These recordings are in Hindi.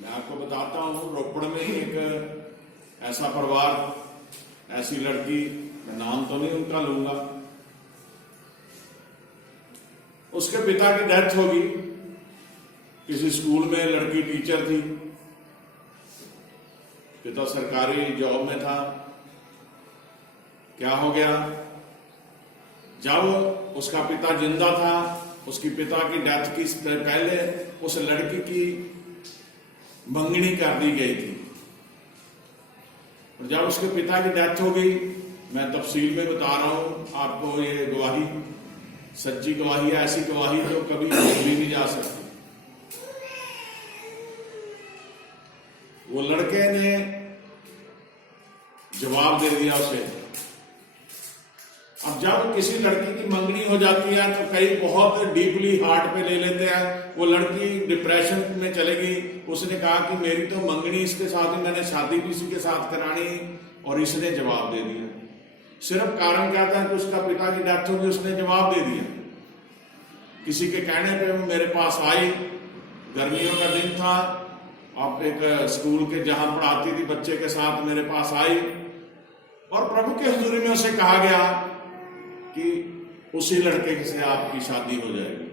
मैं आपको बताता हूँ, रोपड़ में एक ऐसा परिवार, ऐसी लड़की, मैं नाम तो नहीं उनका लूंगा, उसके पिता की डेथ होगी। किसी स्कूल में लड़की टीचर थी, पिता सरकारी जॉब में था। क्या हो गया, जब उसका पिता जिंदा था, उसकी पिता की डेथ की पहले उस लड़की की मंगनी कर दी गई थी। और जब उसके पिता की डेथ हो गई, मैं तफसील में बता रहा हूं आपको, ये गवाही सच्ची गवाही है, ऐसी गवाही जो कभी भी नहीं जा सकती। वो लड़के ने जवाब दे दिया उसे। अब जब किसी लड़की की मंगनी हो जाती है तो कई बहुत डीपली हार्ट पे ले लेते हैं। वो लड़की डिप्रेशन में चलेगी। उसने कहा कि मेरी तो मंगनी इसके साथ ही, मैंने शादी भी इसी के साथ करानी, और इसने जवाब दे दिया। सिर्फ कारण क्या था कि उसका पिता की डेथ होगी, उसने जवाब दे दिया। किसी के कहने पे वो मेरे पास आई, गर्मियों का दिन था, आप एक स्कूल के जहां पढ़ाती थी बच्चे के साथ मेरे पास आई, और प्रभु के हुजूरी में उसे कहा गया कि उसी लड़के से आपकी शादी हो जाएगी।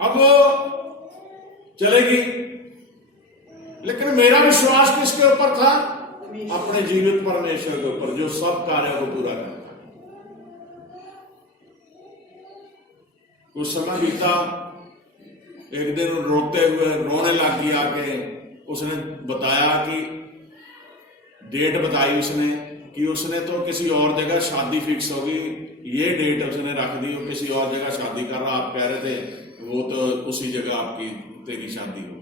अब वो चलेगी, लेकिन मेरा विश्वास किसके ऊपर था? अपने जीवित परमेश्वर के ऊपर, जो सब कार्य को पूरा करता है। कुछ समय बीता, एक दिन रोते हुए रोने लग गई आके। उसने बताया कि डेट बताई उसने कि उसने तो किसी और जगह शादी फिक्स होगी, ये डेट उसने रख दी, वो किसी और जगह शादी कर रहा, आप कह रहे थे वो तो उसी जगह आपकी तेरी शादी हो।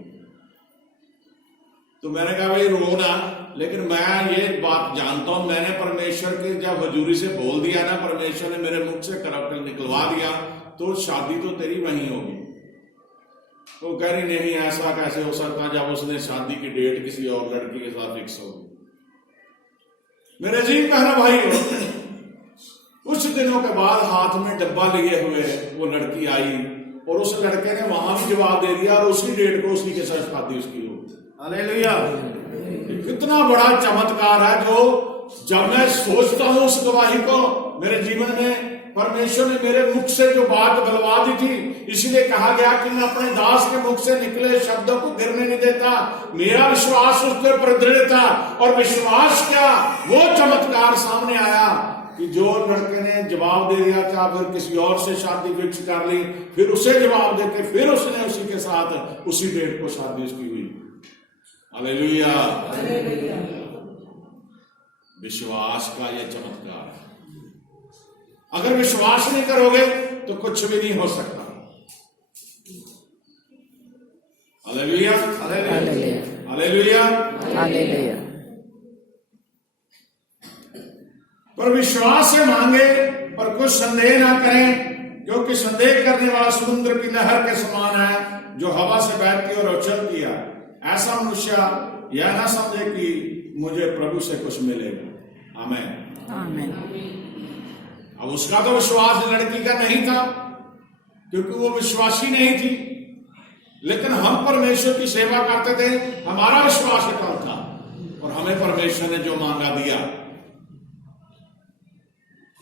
तो मैंने कहा भाई रो ना, लेकिन मैं ये बात जानता हूं, मैंने परमेश्वर के जब हजूरी से बोल दिया ना, परमेश्वर ने मेरे मुख से करप्ट निकलवा दिया, तो शादी तो तेरी वहीं होगी। वो कह रही नहीं, ऐसा कैसे हो सकता जब उसने शादी की डेट किसी और लड़की के साथ फिक्स होगी। मेरे अजीज बहनों भाई, कुछ दिनों के बाद हाथ में डब्बा लिए हुए वो लड़की आई, और उस लड़के ने वहां भी जवाब दे दिया, और उसी डेट को उसी के साथ शादी उसकी हो। हालेलुया! कितना बड़ा चमत्कार है जो जब मैं सोचता हूं उस गवाही को, मेरे जीवन में परमेश्वर ने मेरे मुख से जो बात बलवा दी थी, इसलिए कहा गया कि मैं अपने दास के मुख से निकले शब्दों को गिरने नहीं देता। मेरा विश्वास उसके ऊपर दृढ़ था, और विश्वास क्या, वो चमत्कार सामने आया कि जो लड़के ने जवाब दे दिया था, फिर किसी और से शादी फिक्स कर ली, फिर उसे जवाब देके फिर उसने उसी के साथ उसी डेट को शादी उसकी हुई। हालेलुया! विश्वास का यह चमत्कार है। अगर विश्वास नहीं करोगे तो कुछ भी नहीं हो सकता। हालेलुया! हालेलुया! हालेलुया! पर विश्वास से मांगे, पर कुछ संदेह ना करें, क्योंकि संदेह करने वाला समुद्र की लहर के समान है, जो हवा से बहती और उछलती है। ऐसा मनुष्य यह ना समझे कि मुझे प्रभु से कुछ मिलेगा। आमीन, आमीन। अब उसका तो विश्वास लड़की का नहीं था, क्योंकि वो विश्वासी नहीं थी, लेकिन हम परमेश्वर की सेवा करते थे, हमारा विश्वास अटल था, और हमें परमेश्वर ने जो मांगा दिया,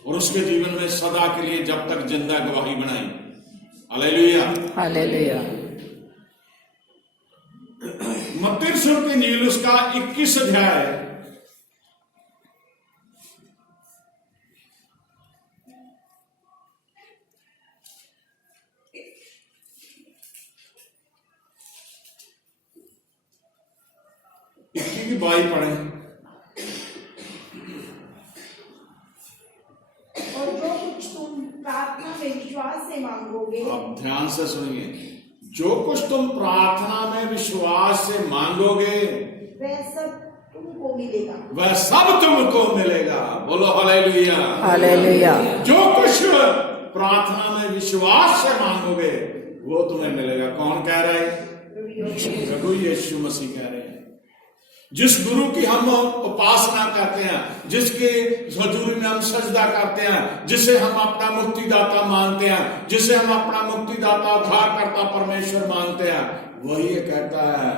और उसके जीवन में सदा के लिए जब तक जिंदा गवाही बनाई। हालेलुया! हालेलुया! मत्ती रसूल की इंजील उसका 21 अध्याय, की 22 पढ़े। और जो कुछ तुम प्रार्थना में विश्वास से मांगोगे, आप ध्यान से सुनिए, जो कुछ तुम प्रार्थना में विश्वास से मांगोगे वह सब तुमको मिलेगा। वह सब तुमको मिलेगा। बोलो हालेलुया! हालेलुया! जो कुछ प्रार्थना में विश्वास से मांगोगे वो तुम्हें मिलेगा। कौन कह रहा है? प्रभु यीशु मसीह कह रहे हैं। जिस गुरु की हम उपासना करते हैं, जिसके हजूरी में हम सजदा करते हैं, जिसे हम अपना मुक्तिदाता मानते हैं, जिसे हम अपना मुक्तिदाता उद्धारकर्ता परमेश्वर मानते हैं, वही ये कहता है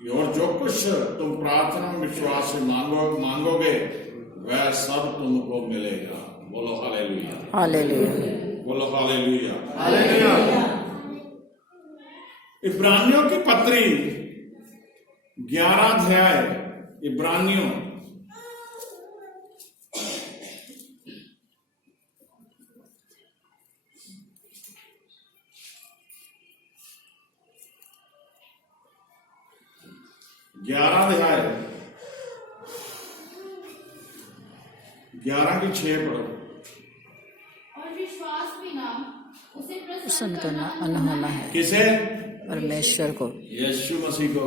कि और जो कुछ तुम प्रार्थना में विश्वास से मांगोगे वह सब तुमको मिलेगा। बोलो हालेलुया, हालेलुया, बोलो हालेलुया, हालेलुया। इब्रानियों की पत्री 11 अध्याय, इब्रानियों 11 अध्याय 11 की 6 पढ़ो। और विश्वास बिना उसे प्रसन्न प्रसन्न करना करना अनहोना है। किसे? परमेश्वर को। यीशु मसीह को।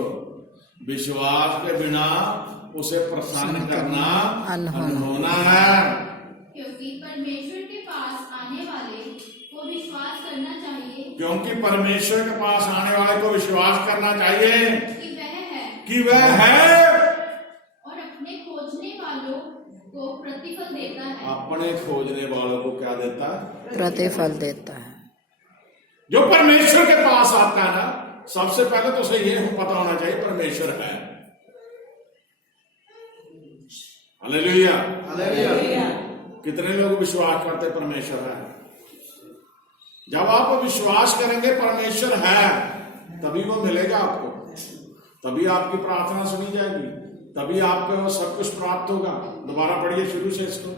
विश्वास के बिना उसे प्रसन्न करना अनहोना है। क्योंकि परमेश्वर के पास आने वाले को विश्वास करना चाहिए क्योंकि परमेश्वर के पास आने वाले को विश्वास करना चाहिए कि वह है और अपने खोजने वालों को प्रतिफल देता है। अपने खोजने वालों को क्या देता है? प्रतिफल देता है। जो परमेश्वर के पास आता है ना, सबसे पहले तो उसे ये पता होना चाहिए परमेश्वर है। Hallelujah, hallelujah. कितने लोग विश्वास करते परमेश्वर है? जब आप विश्वास करेंगे परमेश्वर है, तभी वो मिलेगा आपको, तभी आपकी प्रार्थना सुनी जाएगी, तभी आपको सब कुछ प्राप्त होगा। दोबारा पढ़िए शुरू से इसको।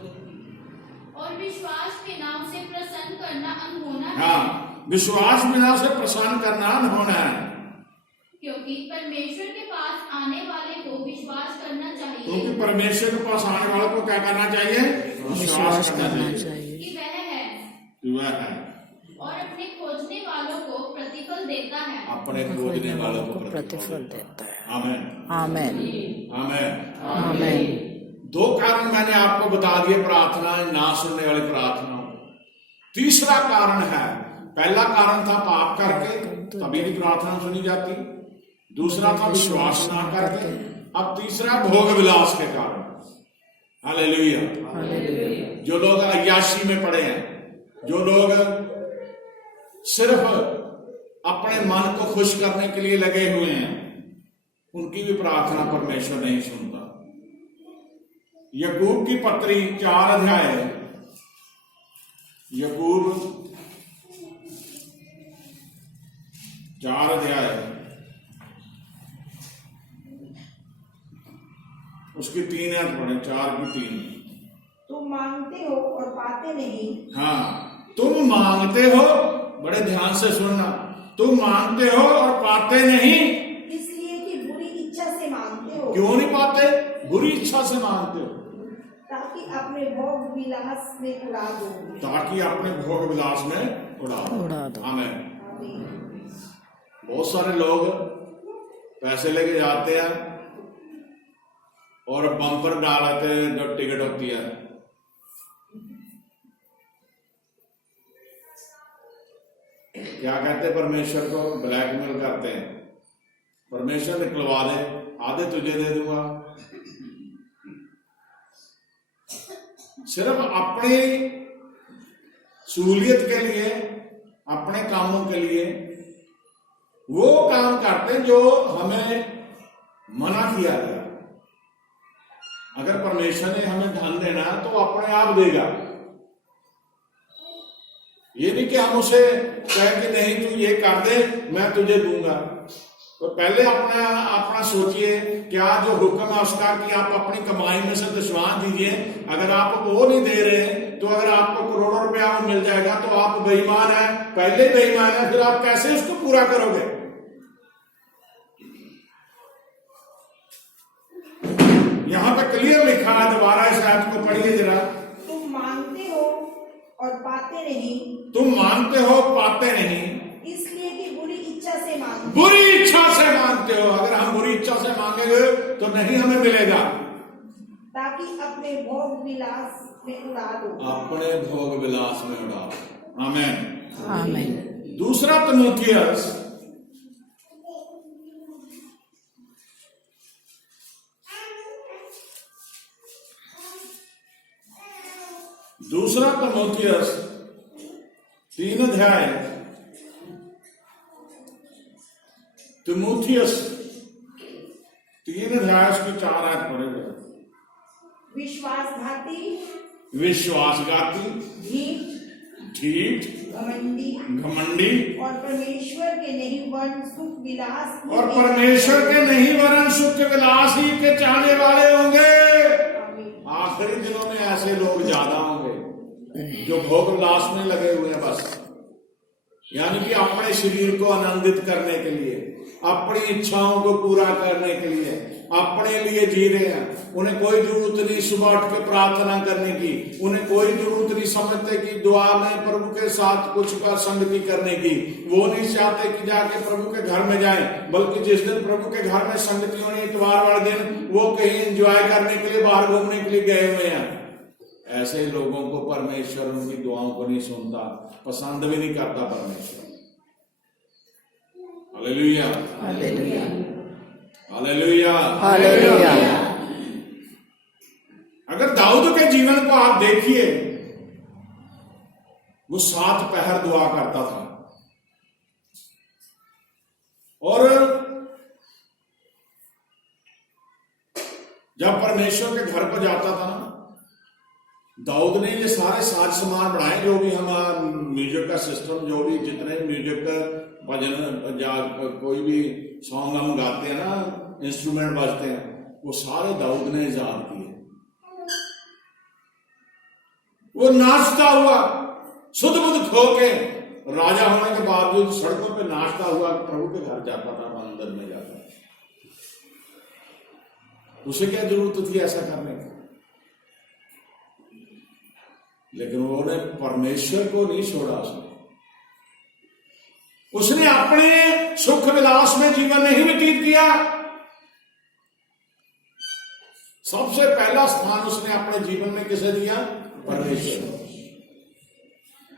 और विश्वास बिना उसे प्रसन्न करना अनहोना है। हाँ, विश्वास बिना उसे प्रसन्न करना अनहोना है। क्योंकि परमेश्वर के पास आने वाले को विश्वास करना चाहिए। क्योंकि परमेश्वर के पास आने वाले को क्या करना चाहिए? विश्वास करना चाहिए कि वह है कि वह है और अपने खोजने वालों को प्रतिफल देता है। अपने खोजने वालों को प्रतिफल देता है। आमीन, आमेन, आमीन, आमेन। 2 कारण मैंने आपको बता दिए प्रार्थना ना सुनने वाली प्रार्थना। तीसरा कारण है, पहला कारण था पाप करके, तभी भी प्रार्थना सुनी जाती। दूसरा था विश्वास ना करके। अब तीसरा भोग विलास के कारण। Hallelujah, hallelujah. जो लोग अय्याशी में पड़े हैं, जो लोग सिर्फ अपने मन को खुश करने के लिए लगे हुए हैं, उनकी भी प्रार्थना परमेश्वर नहीं सुनता। याकूब की पत्री 4 अध्याय, याकूब 4 अध्याय उसकी 3 आयत पढ़े, 4 की 3। तुम मांगते हो और पाते नहीं। हाँ, तुम मांगते हो, बड़े ध्यान से सुनना, तुम मांगते हो और पाते नहीं, इसलिए कि बुरी इच्छा से मांगते हो। क्यों नहीं पाते? बुरी इच्छा से मांगते हो, ताकि अपने भोग विलास में उड़ा दो। ताकि अपने भोग विलास में उड़ा दो। आमीन। बहुत सारे लोग पैसे लेके जाते हैं और बम्पर डालते हैं जो टिकट होती है। क्या कहते हैं? परमेश्वर को ब्लैकमेल करते हैं। परमेश्वर निकलवा दे, आधे तुझे दे दूंगा। सिर्फ अपनी सहूलियत के लिए, अपने कामों के लिए वो काम करते हैं जो हमें मना किया गया। अगर परमेश्वर ने हमें धन देना तो अपने आप देगा। ये नहीं कि हम उसे कहें कि नहीं तू ये कर दे मैं तुझे दूंगा। तो पहले अपना सोचिए, क्या जो हुक्म है उसका कि आप अपनी कमाई में से दशवां दीजिए। अगर आप वो नहीं दे रहे तो अगर आपको करोड़ों रुपया मिल जाएगा तो आप बेईमान है, पहले बेईमान है, फिर आप कैसे उसको पूरा करोगे? यहां पे क्लियर लिखा है, दोबारा इस आयत को पढ़िए जरा। तुम मांगते हो और पाते नहीं। तुम मांगते हो पाते नहीं, इसलिए कि बुरी इच्छा से मांगते। बुरी इच्छा से मांगते हो। अगर हम बुरी इच्छा से मांगेंगे तो नहीं हमें मिलेगा। ताकि अपने भोग विलास में उड़ा दो। अपने भोग विलास में उड़ा दो। आमीन, आमेन। दूसरा तीमुथियुस तिमोथियस 3 अध्याय, तिमोथियस 3 अध्याय उसकी 4 आयत पढ़ेगा। विश्वासघाती, विश्वासघाती, ढीठ, ठीक, घमंडी घमंडी, और परमेश्वर के नहीं वरन सुख विलास ही और परमेश्वर के नहीं वरन सुख विलास ही के चाहने वाले होंगे। आमीन। आखिरी दिनों में ऐसे लोग ज्यादा होंगे जो भोग विलास में लगे हुए हैं बस, यानी कि अपने शरीर को आनंदित करने के लिए, अपनी इच्छाओं को पूरा करने के लिए, अपने लिए जी रहे हैं। उन्हें कोई जरूरत नहीं सुबह उठ के प्रार्थना करने की, उन्हें कोई जरूरत नहीं समझते कि दुआ में प्रभु के साथ कुछ का संगति करने की। वो नहीं चाहते कि जाके प्रभु के घर में जाएं, बल्कि जिस दिन प्रभु के घर में संगति होनी इतवार वाले दिन वो कहीं एंजॉय करने के लिए बाहर घूमने के लिए गए हुए हैं। ऐसे लोगों को परमेश्वर उनकी दुआओं को नहीं सुनता, पसंद भी नहीं करता परमेश्वर। Hallelujah, hallelujah, hallelujah, hallelujah. अगर दाऊद के जीवन को आप देखिए, वो 7 पहर दुआ करता था और जब परमेश्वर के घर पर जाता था ना, दाऊद ने ये सारे साज सामान बनाए, जो भी हमारा म्यूजिक का सिस्टम, जो भी जितने म्यूजिक का भजन या कोई भी सॉन्ग हम गाते हैं ना, इंस्ट्रूमेंट बजते हैं, वो सारे दाऊद ने इजाद किए। वो नाचता हुआ सुध बुध खो के, राजा होने के बावजूद सड़कों पे नाचता हुआ प्रभु के घर जाता था, मंदिर में जाता था। उसे क्या जरूरत थी ऐसा करने की? लेकिन उन्होंने परमेश्वर को नहीं छोड़ा। उसने अपने सुख विलास में जीवन नहीं व्यतीत किया। सबसे पहला स्थान उसने अपने जीवन में किसे दिया? परमेश्वर।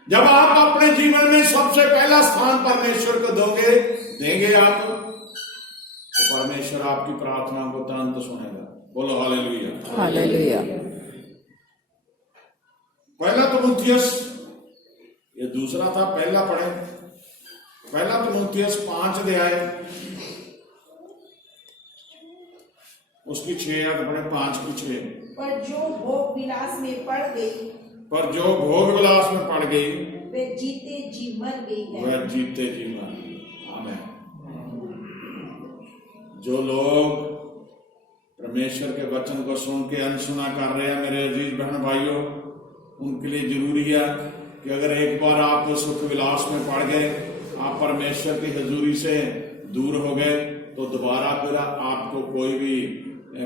जब आप अपने जीवन में सबसे पहला स्थान परमेश्वर को देंगे आप, तो परमेश्वर आपकी प्रार्थना को तुरंत सुनेगा। बोलो हालेलुया, हालेलुया। पहला तिमोथियस, ये दूसरा था, पहला पढ़े। पहला तिमोथियस 5 अध्याय उसकी 6 आयत पढ़े, 5 की 6। पर जो भोग विलास में पड़ गई, पर जो भोग विलास में पड़ गई, वे जीते जी मर गई है। वह जीते जी मर गई। आमीन। जो लोग परमेश्वर के वचन को सुन के अनसुना कर रहे हैं, मेरे अजीज बहन भाइयों, उनके लिए जरूरी है कि अगर एक बार आप सुख विलास में पड़ गए, आप परमेश्वर की हजूरी से दूर हो गए, तो दोबारा फिर आपको कोई भी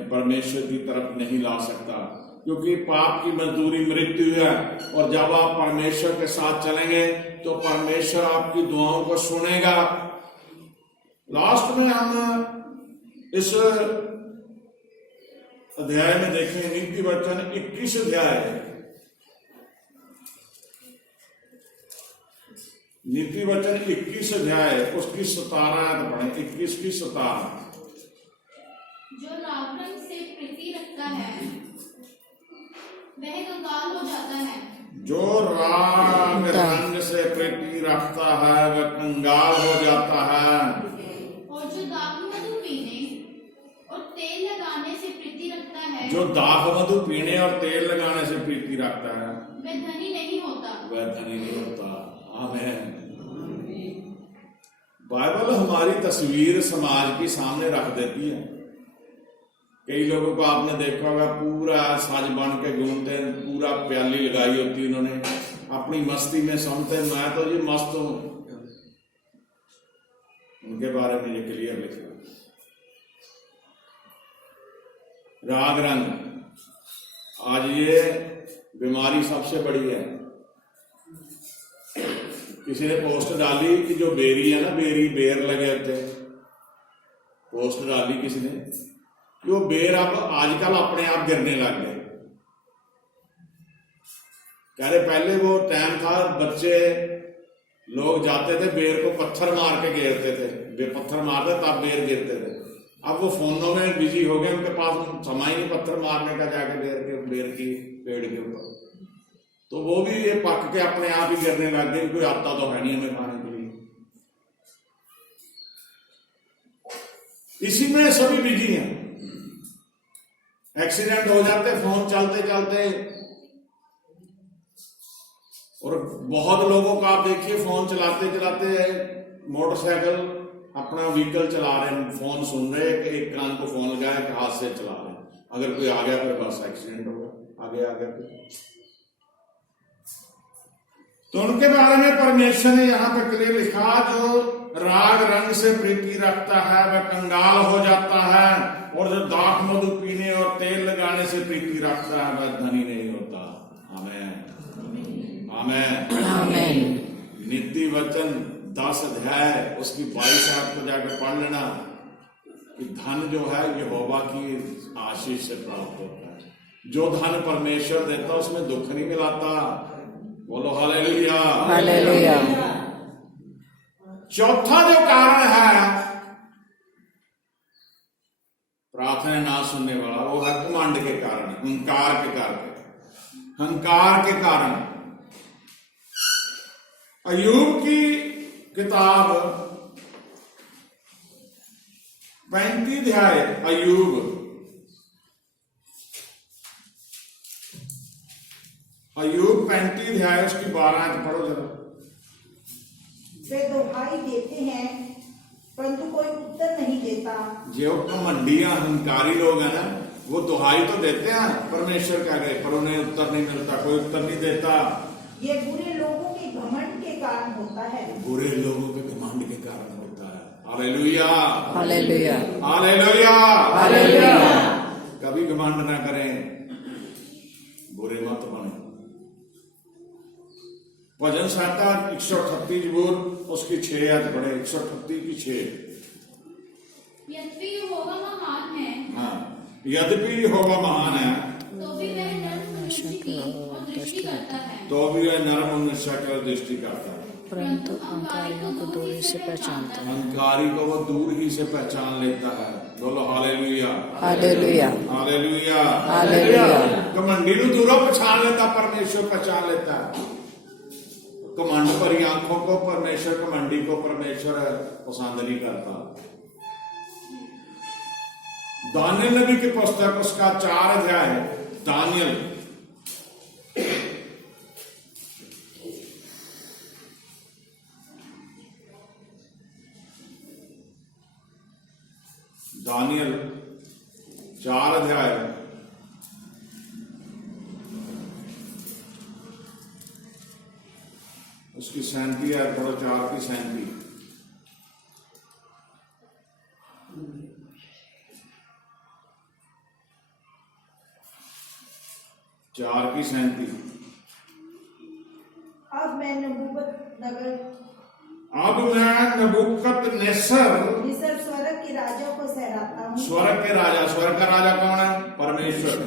परमेश्वर की तरफ नहीं ला सकता, क्योंकि पाप की मजदूरी मृत्यु है। और जब आप परमेश्वर के साथ चलेंगे तो परमेश्वर आपकी दुआओं को सुनेगा। लास्ट में हम इस अध्याय में देखें, नीति वचन 21 अध्याय, नीति वचन 21 अध्याय उसकी 17 पढ़े, 21 की 17। जो लाल रंग से प्रीति रखता है वह कंगाल हो जाता है। जो राग रंग से प्रीति रखता है वह कंगाल हो जाता है। और जो दाख मधु पीने और तेल लगाने से प्रीति रखता है, जो दाख मधु पीने और तेल लगाने से प्रीति रखता है वह धनी नहीं होता। वह धनी नहीं होता। आमीन। बाइबल हमारी तस्वीर समाज की सामने रख देती है। कई लोगों को आपने देखा होगा, पूरा साज बन के घूमते हैं, पूरा प्याली लगाई होती उन्होंने, अपनी मस्ती में समझते हैं मैं तो जी मस्त हूं। उनके बारे में ये क्लियर लिखा। राग रंग, आज ये बीमारी सबसे बड़ी है। किसी ने पोस्ट डाली कि जो बेरी है ना, बेर लगे होते, पोस्ट डाली किसी ने, जो बेर अब आजकल अपने आप गिरने लग गए। कह रहे पहले वो टाइम था, बच्चे लोग जाते थे बेर को पत्थर मार के गिरते थे, पत्थर मारते तब बेर गिरते थे। अब वो फोनों में बिजी हो गए, उनके पास समय नहीं पत्थर मारने का, जाके बेर की पेड़ के ऊपर। तो वो भी ये पक के अपने आप ही गिरने लग गए, कोई आता तो है नहीं हमें खाने के लिए। इसी में सभी बिजी हैं। एक्सीडेंट हो जाते फोन चलते चलते, और बहुत लोगों का आप देखिए फोन चलाते चलाते मोटरसाइकिल अपना व्हीकल चला रहे हैं, फोन सुन रहे, एक कान को फोन लगाया, एक हाथ से चला रहे हैं। अगर कोई आ गया फिर बस एक्सीडेंट होगा, आगे आ गया। तो उनके बारे में परमेश्वर ने यहाँ पे क्लियर लिखा, जो राग रंग से प्रीति रखता है वह कंगाल हो जाता है, और जो दाख मधु पीने और तेल लगाने से प्रीति रखता है वह धनी नहीं होता। आमेन आमेन आमेन। नीति वचन 10 अध्याय उसकी 22 आयत को जाकर पढ़ लेना कि धन जो है यहोवा की आशीष से प्राप्त होता है। जो धन परमेश्वर देता उसमें दुख नहीं मिलाता। बोलो हालेलुया हालेलुया। चौथा जो कारण है प्रार्थना ना सुनने वाला, वो है घमंड के कारण, हंकार के कारण। हंकार के कारण अय्यूब की किताब 35 अध्याय, अय्यूब 35 अध्याय उसकी 12 पढ़ो जरा। वे दुहाई देते हैं परंतु कोई उत्तर नहीं देता। जो घमंडियां हंकारी लोग हैं ना, वो दुहाई तो देते हैं परमेश्वर का गए, पर उन्हें उत्तर नहीं मिलता, कोई उत्तर नहीं देता। ये बुरे लोगों के घमंड के कारण होता है। बुरे लोगों के घमंड के कारण होता है। Hallelujah hallelujah hallelujah hallelujah. कभी घमंड ना करें, बुरे मत बने। भजन संहिता 138 बोल उसकी 6 आयत पढ़े, 138 की 6। यद्यपि यहोवा महान है, हाँ, यद्यपि यहोवा महान है तो भी वह नर्म मनुष्य की और दृष्टि करता है, तो भी वह नरम मनुष्य की ओर दृष्टि करता है, परंतु अहंकारियों को दूरी से पहचानता है। अहंकारी को वो दूर ही से पहचान लेता है। बोलो हालेलुया हालेलुया हालेलुया हालेलुया। घमंडी को दूरों पहचान लेता, परमेश्वर पहचान लेता है। घमंड भरी आंखों को परमेश्वर, घमंडी को परमेश्वर पसंद नहीं करता। दानियल नबी की पुस्तक उसका 4 अध्याय, दानियल दानियल 4 अध्याय उसकी 37 है, पढ़ो 4 की 37। अब मैं नबूकदनेस्सर स्वर्ग के राजा को सहराता हूँ। स्वर्ग के राजा, स्वर्ग का राजा कौन है? परमेश्वर।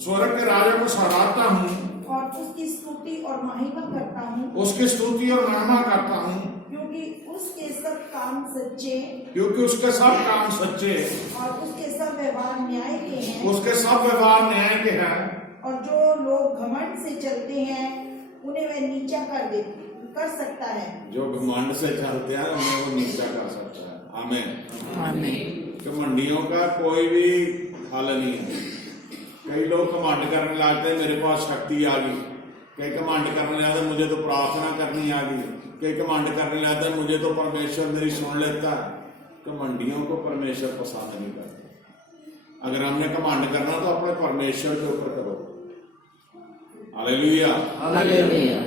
स्वर्ग के राजा को सहराता हूँ और उसकी स्तुति और महिमा करता हूँ, उसकी स्तुति और महिमा करता हूँ, क्योंकि उसके सब काम सच्चे क्योंकि उसके सब काम सच्चे और उसके सब व्यवहार न्याय के हैं। उसके सब व्यवहार न्याय के हैं। और जो लोग घमंड से चलते हैं उन्हें वह नीचा कर सकता है। जो घमंड से चलते हैं उन्हें वो नीचा कर सकता है। आमीन आमीन। घमंडियों का कोई भी हल नहीं है। कई लोग घमंड करने लगते हैं मेरे पास शक्ति आ गई, कई घमंड करने लगते मुझे तो प्रार्थना करनी आ गई, कई घमंड करने लगते मुझे तो परमेश्वर मेरी सुन लेता है। घमंडियों को परमेश्वर पसंद नहीं करता। अगर हमने घमंड करना तो अपने परमेश्वर के ऊपर करो। Hallelujah hallelujah.